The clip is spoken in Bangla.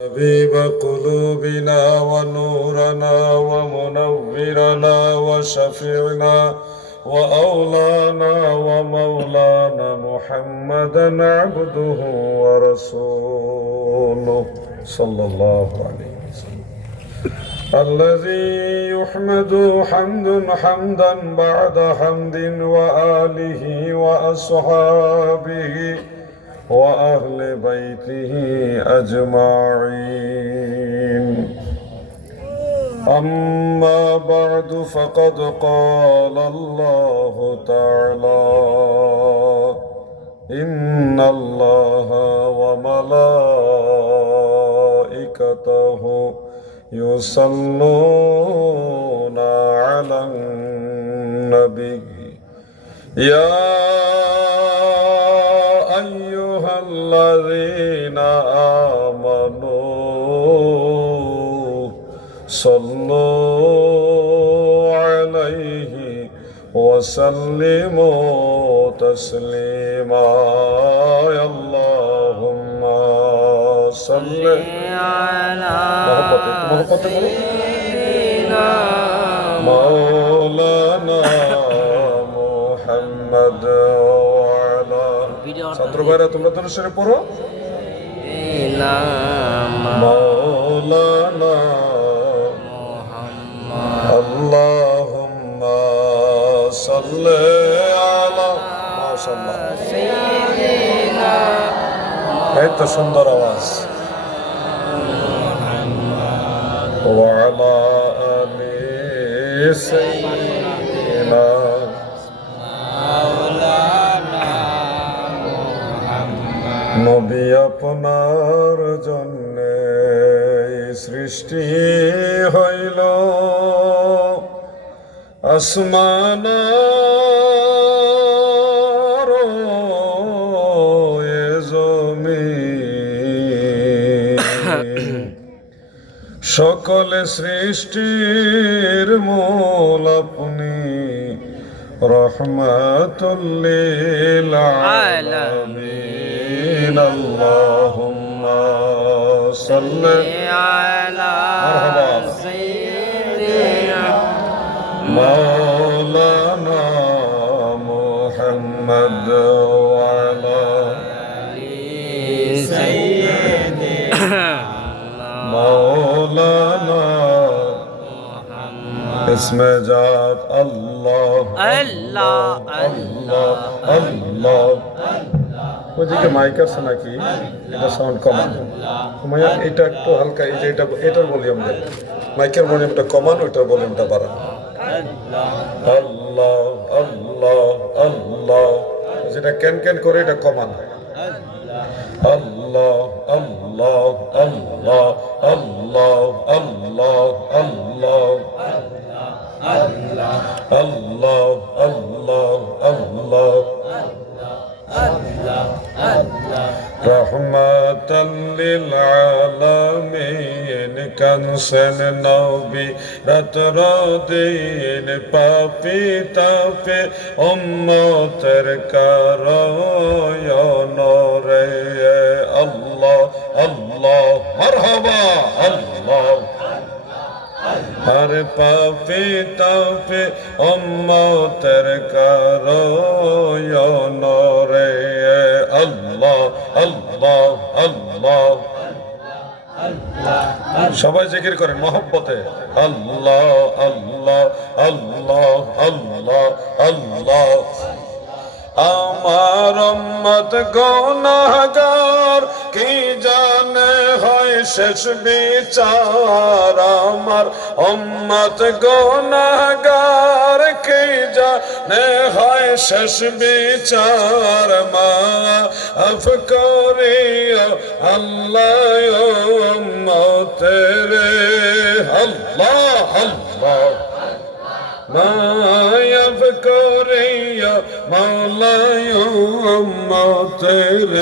حبيب قلوبنا ونورنا ومنورنا وشفيعنا وأولانا ومولانا محمدا عبده ورسوله صلى الله عليه وسلم الذي يحمد حمدا بعد حمد وآله وأصحابه وأهل بيته أجمعين أما بعد فقد قال الله تعالى إن الله وملائكته يصلون على النبي يا أيها الذين آمنوا صلوا عليه وسلموا تسليما اللهم صل على سيدنا مولانا محمد ছাত্র ভাইরা তোমরা তো শুনে পড়ো মাওলানা আল্লাহুম্মা সাল্লি আলা মাশাআল্লাহ সাইয়্যিদিনা এত সুন্দর আওয়াজ ওয়া আলা আলি সাইয়্যিদিনা নবী আপনার জন্যে সৃষ্টি হইল আসমান সকলে সৃষ্টির মূল আপনি রহমাতুল লিল আলামিন আল্লাহুম্মা সাল্লি আলা সাইয়্যিদিনা মাওলানা মুহাম্মদ ওয়া আলা আলি সাইয়্যিদিনা মাওলানা इसमें जात अल्लाह अल्लाह अल्लाह अल्लाह ওদিকে মাইক আছে নাকি এটা সাউন্ড কমান তোমার এটা একটু হালকা এই যে এটার ভলিউম দেন মাইকের ভলিউমটা কমান ওটার ভলিউমটা বাড়ান আল্লাহ আল্লাহ আল্লাহ যেটা ক্যান ক্যান করে এটা কমান আল্লাহ আল্লাহ আল্লাহ আল্লাহ আল্লাহ আল্লাহ Allah, Allah, Allah, rahmatan lil alamin kansen nabi ratradin papi tape ummater karoyonore Allah, Allah, marhaba Allah हर पापी तापे उम्मतेर कारोयनरे अल्लाह अल्लाह अल्लाह সবাই জিকির করেন মহব্বতে আল্লাহ আল্লাহ আল্লাহ আল্লাহ আল্লাহ আমার উম্মত গুনাহগার কি জানে হয় শেষ বিচার আমার উম্মত গুনাহগার কি জানে হয় শেষ বিচার মাফ করিও আল্লাহ উম্মতের আল্লাহ আল্লাহ মায়াব করিয়া মাওলায় উম্মতের